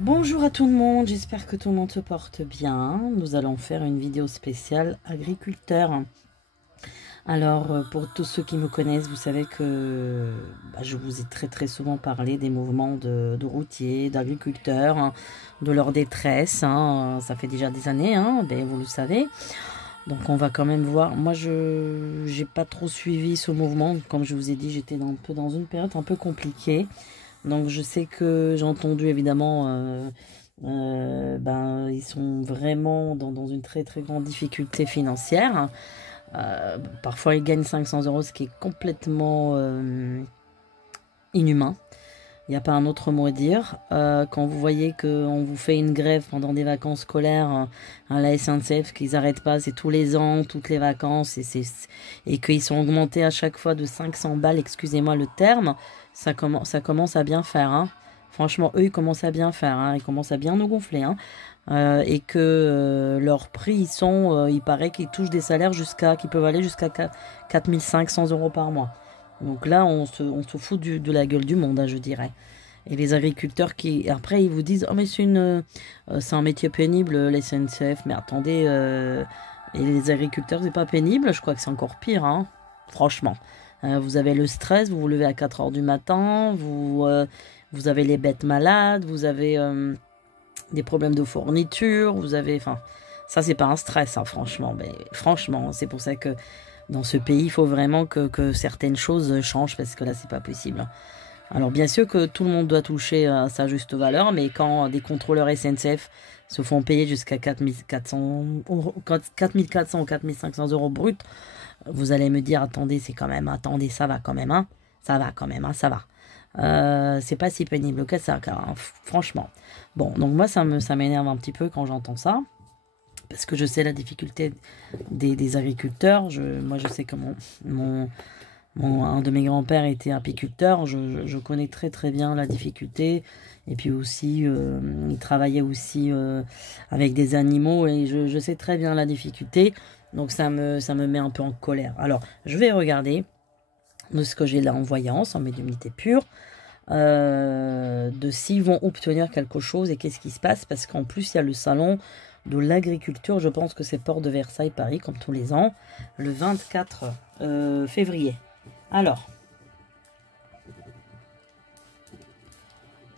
Bonjour à tout le monde, j'espère que tout le monde se porte bien. Nous allons faire une vidéo spéciale agriculteur. Alors, pour tous ceux qui me connaissent, vous savez que je vous ai très souvent parlé des mouvements de routiers, d'agriculteurs, hein, de leur détresse. Hein. Ça fait déjà des années, hein, vous le savez. Donc on va quand même voir. Moi, je n'ai pas trop suivi ce mouvement. Comme je vous ai dit, j'étais un peu dans une période un peu compliquée. Donc je sais que j'ai entendu évidemment, ils sont vraiment dans une très grande difficulté financière. Parfois ils gagnent 500 euros, ce qui est complètement inhumain. Il n'y a pas un autre mot à dire. Quand vous voyez qu'on vous fait une grève pendant des vacances scolaires à la SNCF, qu'ils n'arrêtent pas, c'est tous les ans, toutes les vacances, et qu'ils sont augmentés à chaque fois de 500 balles, excusez-moi le terme, ça commence à bien faire. Hein. Franchement, eux, ils commencent à bien faire. Hein. Ils commencent à bien nous gonfler. Hein. Et que leurs prix, il paraît qu'ils touchent des salaires qui peuvent aller jusqu'à 4500 euros par mois. Donc là, on se fout de la gueule du monde, hein, je dirais. Et les agriculteurs après, ils vous disent, oh mais c'est un métier pénible, les SNCF. Mais attendez, et les agriculteurs, c'est pas pénible. Je crois que c'est encore pire, hein, franchement. Vous avez le stress, vous vous levez à 4 heures du matin, vous avez les bêtes malades, vous avez des problèmes de fourniture, vous avez, enfin, ça c'est pas un stress, hein, franchement. Mais franchement, c'est pour ça que dans ce pays, il faut vraiment que certaines choses changent, parce que là, c'est pas possible. Alors, bien sûr que tout le monde doit toucher à sa juste valeur, mais quand des contrôleurs SNCF se font payer jusqu'à 4400 ou 4500 euros brut, vous allez me dire, attendez, attendez, ça va quand même, hein. Ça va quand même, hein, ça va. C'est pas si pénible que ça, hein, franchement. Bon, donc moi, ça m'énerve un petit peu quand j'entends ça. Parce que je sais la difficulté des agriculteurs. Moi, je sais que un de mes grands-pères était apiculteur. Je connais très bien la difficulté. Et puis aussi, il travaillait aussi avec des animaux. Et je sais très bien la difficulté. Donc ça me met un peu en colère. Alors, je vais regarder de ce que j'ai là en voyance, en médiumnité pure. De s'ils vont obtenir quelque chose et qu'est-ce qui se passe. Parce qu'en plus, il y a le salon de l'agriculture, je pense que c'est Porte de Versailles, Paris, comme tous les ans, le 24 février. Alors,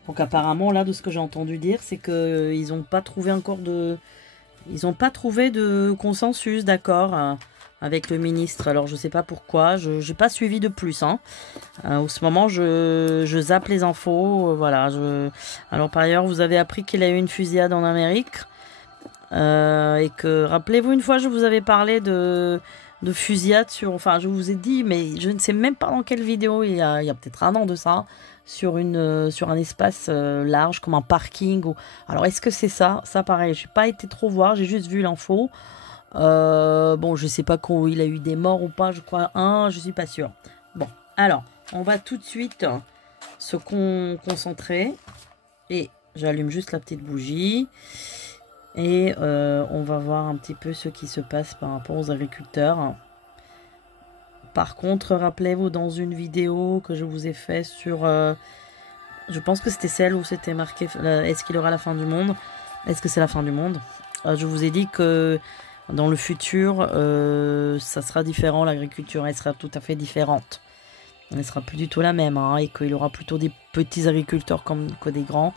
donc apparemment, là, de ce que j'ai entendu dire, c'est qu'ils n'ont pas trouvé Ils n'ont pas trouvé de consensus, d'accord, avec le ministre. Alors, je ne sais pas pourquoi, je n'ai pas suivi de plus. Hein. En ce moment, je zappe les infos, voilà. Alors, par ailleurs, vous avez appris qu'il y a eu une fusillade en Amérique. Et que, rappelez-vous, une fois je vous avais parlé de fusillade enfin je vous ai dit, mais je ne sais même pas dans quelle vidéo, il y a peut-être un an de ça, sur un espace large comme un parking. Alors est-ce que c'est ça pareil, je n'ai pas été trop voir, j'ai juste vu l'info. Bon, je sais pas quand il a eu des morts ou pas, je crois je suis pas sûre. Bon, alors on va tout de suite se concentrer, et j'allume juste la petite bougie. Et on va voir un petit peu ce qui se passe par rapport aux agriculteurs. Par contre, rappelez-vous, dans une vidéo que je vous ai fait sur... je pense que c'était celle où c'était marqué est-ce qu'il y aura la fin du monde? Est-ce que c'est la fin du monde? Je vous ai dit que dans le futur, ça sera différent. L'agriculture, elle sera tout à fait différente. Elle ne sera plus du tout la même. Hein, et qu'il y aura plutôt des petits agriculteurs que des grands.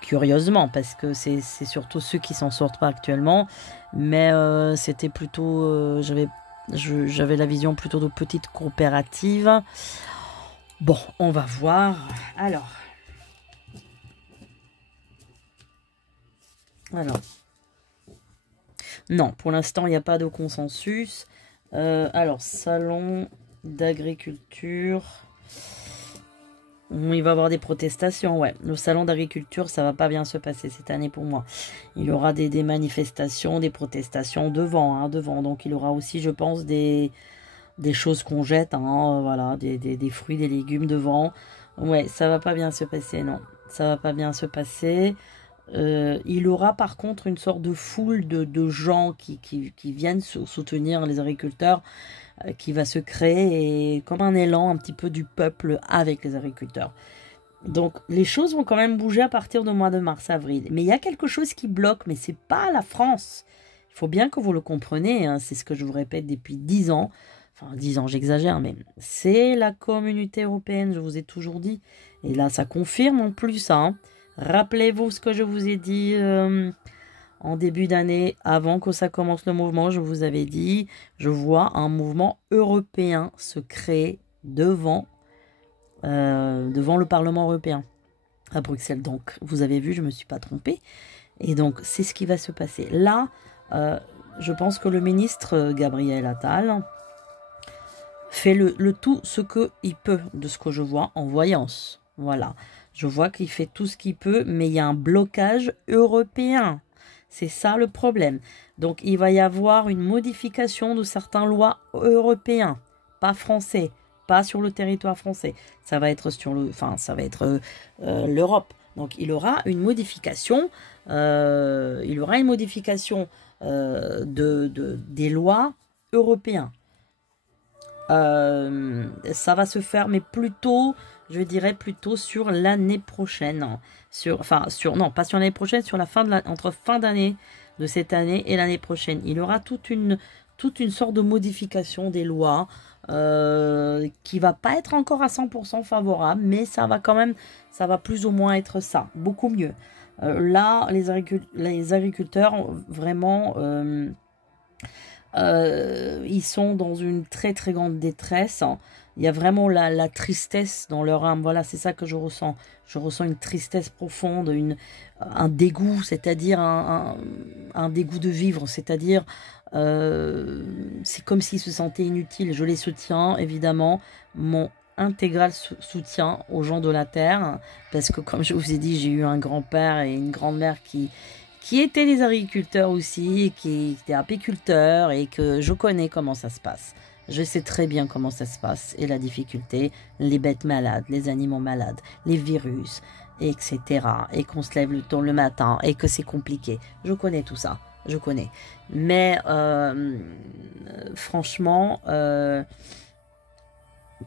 Curieusement, parce que c'est surtout ceux qui s'en sortent pas actuellement, mais c'était plutôt j'avais la vision plutôt de petites coopératives. Bon, on va voir. Alors non, pour l'instant il n'y a pas de consensus. Alors, salon d'agriculture, il va y avoir des protestations, ouais. Le salon d'agriculture, ça va pas bien se passer cette année pour moi. Il y aura des manifestations, des protestations devant, hein, devant. Donc il y aura aussi, je pense, des choses qu'on jette, hein, voilà, des fruits, des légumes devant. Ouais, ça va pas bien se passer, non. Ça va pas bien se passer. Il y aura par contre une sorte de foule de gens qui viennent soutenir les agriculteurs, qui va se créer, et comme un élan un petit peu du peuple avec les agriculteurs. Donc, les choses vont quand même bouger à partir du mois de mars-avril. Mais il y a quelque chose qui bloque, mais c'est pas la France. Il faut bien que vous le compreniez, hein, c'est ce que je vous répète depuis 10 ans. Enfin, 10 ans, j'exagère, mais c'est la communauté européenne, je vous ai toujours dit. Et là, ça confirme en plus, hein. Rappelez-vous ce que je vous ai dit en début d'année, avant que ça commence le mouvement. Je vous avais dit, je vois un mouvement européen se créer devant le Parlement européen à Bruxelles. Donc, vous avez vu, je ne me suis pas trompée. Et donc, c'est ce qui va se passer. Là, je pense que le ministre Gabriel Attal fait le tout ce qu'il peut, de ce que je vois en voyance. Voilà. Je vois qu'il fait tout ce qu'il peut, mais il y a un blocage européen. C'est ça le problème. Donc, il va y avoir une modification de certaines lois européennes, pas français, pas sur le territoire français. Ça va être sur le, enfin, ça va être l'Europe. Donc, il aura une modification. Il aura une modification des lois européennes. Ça va se faire, mais plutôt, je dirais plutôt sur l'année prochaine. Non, pas sur l'année prochaine, sur la entre fin d'année de cette année et l'année prochaine. Il y aura toute une sorte de modification des lois qui va pas être encore à 100% favorable, mais ça va quand même, ça va plus ou moins être ça, beaucoup mieux. Là, les agriculteurs, vraiment... ils sont dans une très très grande détresse. Il y a vraiment la tristesse dans leur âme. Voilà, c'est ça que je ressens. Je ressens une tristesse profonde, un dégoût, c'est-à-dire un dégoût de vivre. C'est-à-dire, c'est comme s'ils se sentaient inutiles. Je les soutiens, évidemment. Mon intégral soutien aux gens de la terre. Parce que, comme je vous ai dit, j'ai eu un grand-père et une grand-mère qui étaient des agriculteurs aussi, qui étaient apiculteurs, et que je connais comment ça se passe. Je sais très bien comment ça se passe, et la difficulté, les bêtes malades, les animaux malades, les virus, etc. Et qu'on se lève le matin, et que c'est compliqué. Je connais tout ça, je connais. Mais franchement,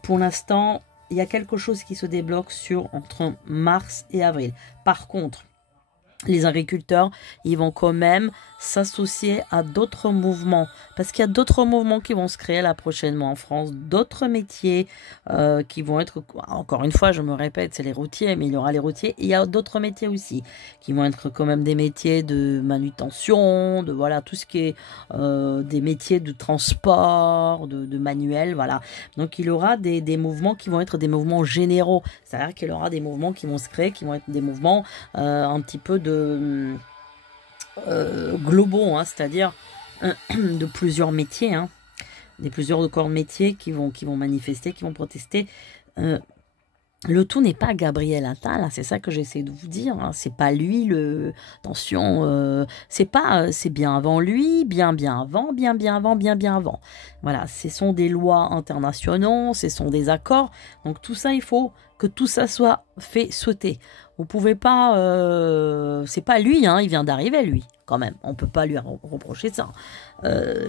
pour l'instant, il y a quelque chose qui se débloque entre mars et avril. Par contre, les agriculteurs, ils vont quand même s'associer à d'autres mouvements. Parce qu'il y a d'autres mouvements qui vont se créer là prochainement en France. D'autres métiers qui vont être... Encore une fois, je me répète, c'est les routiers, mais il y aura les routiers. Et il y a d'autres métiers aussi qui vont être quand même des métiers de manutention, de voilà, tout ce qui est des métiers de transport, de manuel, voilà. Donc il y aura des mouvements qui vont être des mouvements généraux. C'est-à-dire qu'il y aura des mouvements qui vont se créer, qui vont être des mouvements un petit peu globaux, hein, c'est-à-dire de plusieurs métiers, hein, plusieurs corps de métiers qui vont manifester, qui vont protester. Le tout n'est pas Gabriel Attal, hein, c'est ça que j'essaie de vous dire. Hein, c'est pas lui attention, c'est bien avant lui, bien avant, bien avant. Voilà, ce sont des lois internationaux, ce sont des accords. Donc tout ça, il faut que tout ça soit fait sauter. Vous pouvez pas, c'est pas lui, hein, il vient d'arriver lui, quand même. On peut pas lui reprocher ça.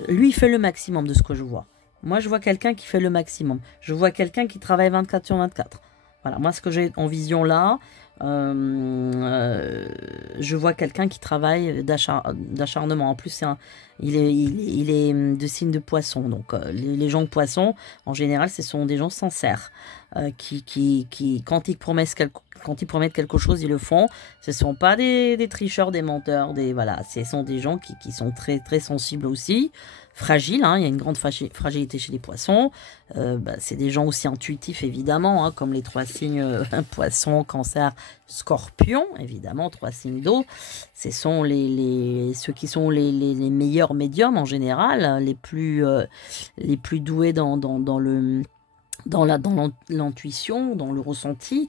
Lui, il fait le maximum de ce que je vois. Moi, je vois quelqu'un qui fait le maximum. Je vois quelqu'un qui travaille 24 sur 24. Voilà, moi, ce que j'ai en vision là, je vois quelqu'un qui travaille d'acharnement. En plus, il est de signe de poisson. Donc, les gens de poisson, en général, ce sont des gens sincères qui quand ils promettent quelque chose, ils le font. Ce ne sont pas des tricheurs, des menteurs. Voilà, ce sont des gens qui sont très, très sensibles aussi. Fragiles, hein, il y a une grande fragilité chez les poissons. C'est des gens aussi intuitifs, évidemment, hein, comme les 3 signes poisson, cancer, scorpion, évidemment, 3 signes d'eau. Ce sont ceux qui sont les meilleurs médiums en général, les plus doués dans l'intuition, dans le ressenti,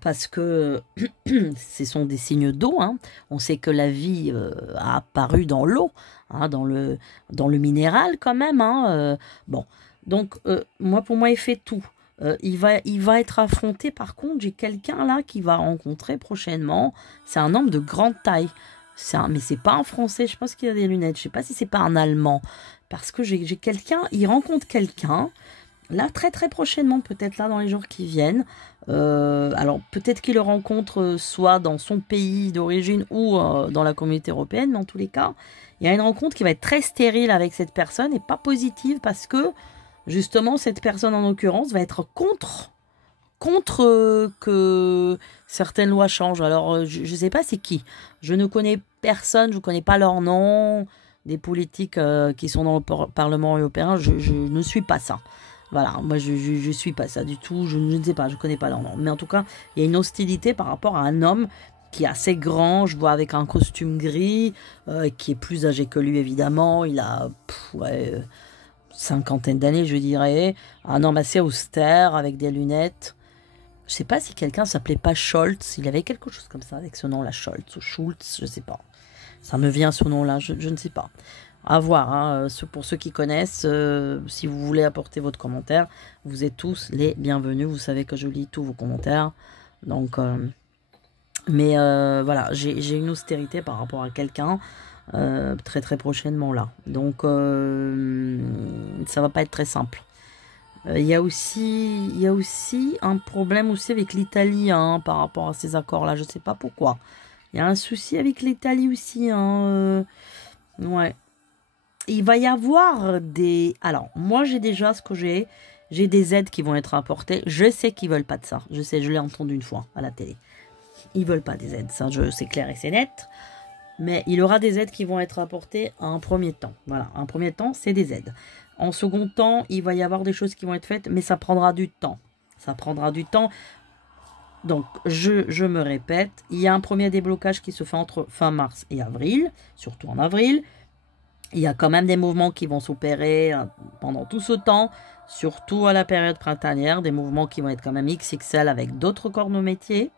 parce que ce sont des signes d'eau. Hein. On sait que la vie a apparu dans l'eau, hein, dans le minéral quand même. Hein, bon, donc pour moi, il fait tout. Il va être affronté. Par contre, j'ai quelqu'un là qui va rencontrer prochainement. C'est un homme de grande taille. Mais c'est pas un Français. Je pense qu'il a des lunettes. Je sais pas si c'est pas un Allemand, parce que j'ai quelqu'un. Il rencontre quelqu'un. Là, très très prochainement, peut-être là dans les jours qui viennent, Alors peut-être qu'il le rencontre soit dans son pays d'origine ou dans la communauté européenne, mais en tous les cas, il y a une rencontre qui va être très stérile avec cette personne et pas positive parce que justement cette personne en l'occurrence va être contre que certaines lois changent. Alors je ne sais pas c'est qui. Je ne connais personne, je ne connais pas leur nom, des politiques qui sont dans le Parlement européen, je ne suis pas ça. Voilà, moi je suis pas ça du tout, je ne sais pas, je connais pas leur nom. Mais en tout cas, il y a une hostilité par rapport à un homme qui est assez grand, je vois avec un costume gris, qui est plus âgé que lui évidemment, il a cinquantaine d'années je dirais, un homme assez austère avec des lunettes. Je sais pas si quelqu'un s'appelait pas Scholz, il avait quelque chose comme ça avec ce nom-là, Scholz ou Schulz, je sais pas. Ça me vient ce nom-là, je ne sais pas. À voir, hein, pour ceux qui connaissent, si vous voulez apporter votre commentaire, vous êtes tous les bienvenus. Vous savez que je lis tous vos commentaires. Donc, voilà, j'ai une austérité par rapport à quelqu'un très très prochainement là. Donc, ça va pas être très simple. Il y a aussi un problème aussi avec l'Italie hein, par rapport à ces accords-là. Je sais pas pourquoi. Il y a un souci avec l'Italie aussi. Hein, ouais. Il va y avoir des... Alors, moi, j'ai déjà ce que j'ai. J'ai des aides qui vont être apportées. Je sais qu'ils veulent pas de ça. Je sais, je l'ai entendu une fois à la télé. Ils veulent pas des aides. Ça, c'est clair et c'est net. Mais il y aura des aides qui vont être apportées à un premier temps. Voilà, un premier temps, c'est des aides. En second temps, il va y avoir des choses qui vont être faites, mais ça prendra du temps. Ça prendra du temps. Donc, je me répète, il y a un premier déblocage qui se fait entre fin mars et avril, surtout en avril. Il y a quand même des mouvements qui vont s'opérer pendant tout ce temps, surtout à la période printanière, des mouvements qui vont être quand même XXL avec d'autres corps de métier.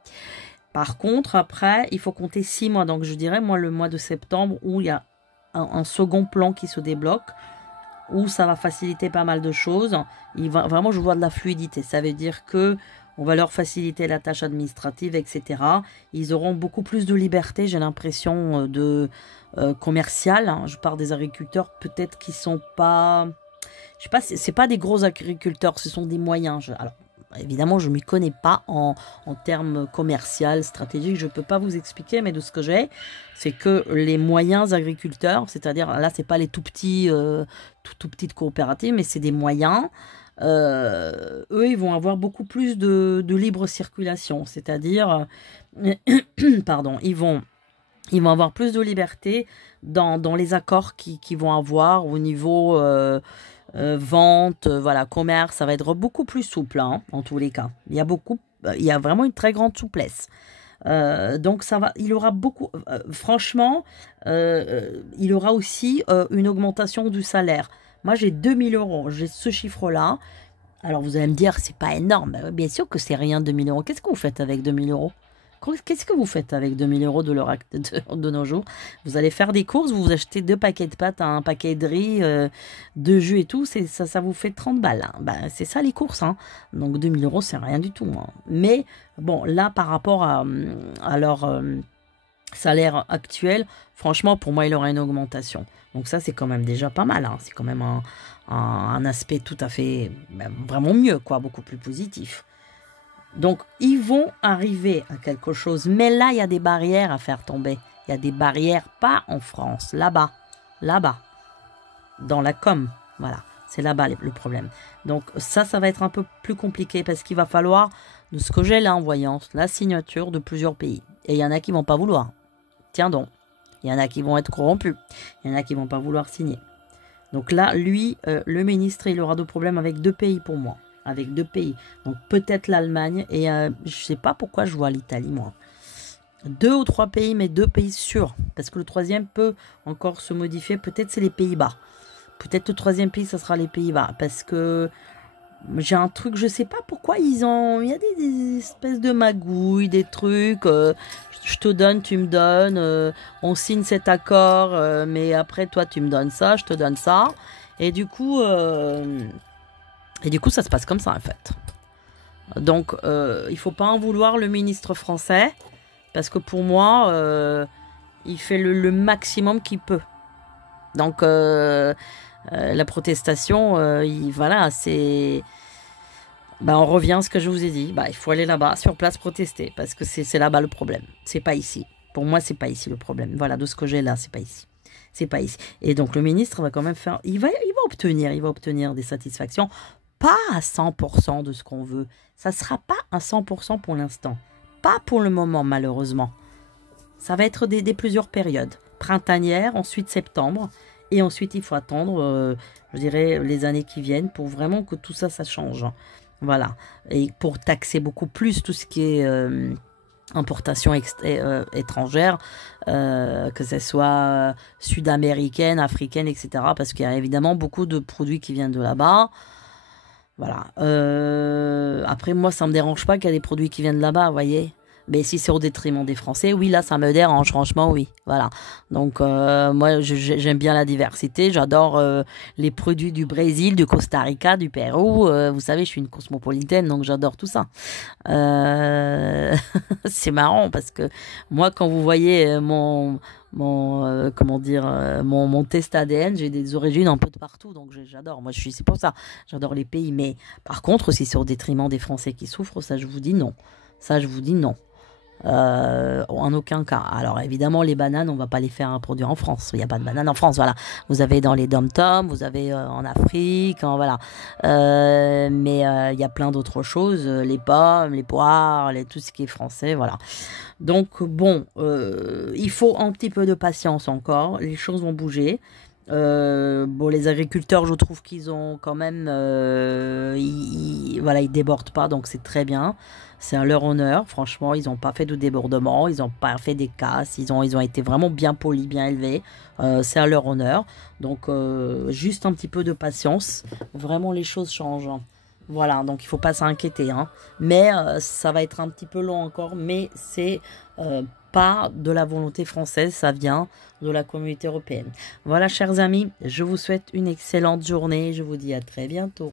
Par contre, après, il faut compter 6 mois. Donc, je dirais, moi, le mois de septembre, où il y a un second plan qui se débloque, où ça va faciliter pas mal de choses. Vraiment, je vois de la fluidité. Ça veut dire que on va leur faciliter la tâche administrative, etc. Ils auront beaucoup plus de liberté, j'ai l'impression, commerciale. Hein. Je parle des agriculteurs, peut-être qu'ils sont pas... Je sais pas, c'est pas des gros agriculteurs, ce sont des moyens. Alors, évidemment, je ne m'y connais pas en termes commerciaux, stratégiques. Je ne peux pas vous expliquer, mais de ce que j'ai, c'est que les moyens agriculteurs, c'est-à-dire, là, ce n'est pas les tout petits, tout petites coopératives, mais c'est des moyens... eux, ils vont avoir beaucoup plus de libre circulation, c'est-à-dire, pardon, ils vont avoir plus de liberté dans les accords qu'ils vont avoir au niveau vente, voilà, commerce, ça va être beaucoup plus souple, hein, en tous les cas. Il y a vraiment une très grande souplesse. Donc ça va, il aura beaucoup, franchement, il aura aussi une augmentation du salaire. Moi, j'ai 2000 €, j'ai ce chiffre-là. Alors, vous allez me dire, c'est pas énorme. Bien sûr que c'est rien, 2000 €. Qu'est-ce que vous faites avec 2000 €? Qu'est-ce que vous faites avec 2000 € de nos jours? Vous allez faire des courses, vous achetez 2 paquets de pâtes, un paquet de riz, de jus et tout, ça vous fait 30 balles. Hein. Ben, c'est ça les courses. Hein. Donc 2000 €, c'est rien du tout. Hein. Mais bon, là, par rapport à leur salaire actuel, franchement, pour moi, il aura une augmentation. Donc ça, c'est quand même déjà pas mal. Hein. C'est quand même un aspect tout à fait, vraiment mieux, quoi, beaucoup plus positif. Donc, ils vont arriver à quelque chose. Mais là, il y a des barrières à faire tomber. Il y a des barrières, pas en France, là-bas. Là-bas. Dans la com. Voilà. C'est là-bas le problème. Donc, ça va être un peu plus compliqué parce qu'il va falloir, de ce que j'ai là en voyance, la signature de plusieurs pays. Et il y en a qui vont pas vouloir. Tiens donc. Il y en a qui vont être corrompus. Il y en a qui vont pas vouloir signer. Donc là, lui, le ministre, il aura de problèmes avec 2 pays pour moi. Avec 2 pays. Donc peut-être l'Allemagne et je sais pas pourquoi je vois l'Italie, moi. 2 ou 3 pays, mais 2 pays sûrs. Parce que le 3e peut encore se modifier. Peut-être c'est les Pays-Bas. Peut-être le 3e pays, ça sera les Pays-Bas. Parce que j'ai un truc, je sais pas pourquoi il y a des espèces de magouilles, des trucs... je te donne, tu me donnes, on signe cet accord, mais après toi tu me donnes ça, je te donne ça. Et du coup, ça se passe comme ça en fait. Donc, il faut pas en vouloir le ministre français, parce que pour moi, il fait le maximum qu'il peut. Donc, la protestation, voilà, c'est... Bah, on revient à ce que je vous ai dit. Bah, il faut aller là-bas, sur place, protester, parce que c'est là-bas le problème. C'est pas ici. Pour moi, c'est pas ici le problème. Voilà, de ce que j'ai là, c'est pas ici. C'est pas ici. Et donc, le ministre va quand même faire... il va obtenir des satisfactions, pas à 100% de ce qu'on veut. Ça sera pas à 100% pour l'instant. Pas pour le moment, malheureusement. Ça va être des plusieurs périodes. Printanière, ensuite septembre. Et ensuite, il faut attendre, je dirais, les années qui viennent pour vraiment que tout ça, ça change. Voilà. Et pour taxer beaucoup plus tout ce qui est importation étrangère, que ce soit sud-américaine, africaine, etc. Parce qu'il y a évidemment beaucoup de produits qui viennent de là-bas. Voilà. Après, moi, ça me dérange pas qu'il y a des produits qui viennent de là-bas, vous voyez. Mais si c'est au détriment des Français, oui, là, ça me dérange, franchement, oui. Voilà. Donc, moi, j'aime bien la diversité. J'adore les produits du Brésil, du Costa Rica, du Pérou. Vous savez, je suis une cosmopolitaine, donc j'adore tout ça. C'est marrant parce que moi, quand vous voyez comment dire, mon test ADN, j'ai des origines un peu de partout, donc j'adore. Moi, c'est pour ça. J'adore les pays. Mais par contre, si c'est au détriment des Français qui souffrent, ça, je vous dis non. Ça, je vous dis non. En aucun cas. Alors évidemment les bananes on va pas les faire produire en France, il n'y a pas de bananes en France, voilà, vous avez dans les dom-toms, vous avez en Afrique, voilà, mais il y a plein d'autres choses, les pommes, les poires, tout ce qui est français, voilà. Donc bon, il faut un petit peu de patience encore, les choses vont bouger. Bon, les agriculteurs, je trouve qu'ils ont quand même, voilà, ils débordent pas, donc c'est très bien. C'est à leur honneur, franchement, ils n'ont pas fait de débordement, ils n'ont pas fait des casses, ils ont été vraiment bien polis, bien élevés. C'est à leur honneur. Donc, juste un petit peu de patience, vraiment les choses changent. Voilà, donc il faut pas s'inquiéter, hein. Mais ça va être un petit peu long encore, mais c'est pas de la volonté française, ça vient de la communauté européenne. Voilà, chers amis, je vous souhaite une excellente journée, je vous dis à très bientôt.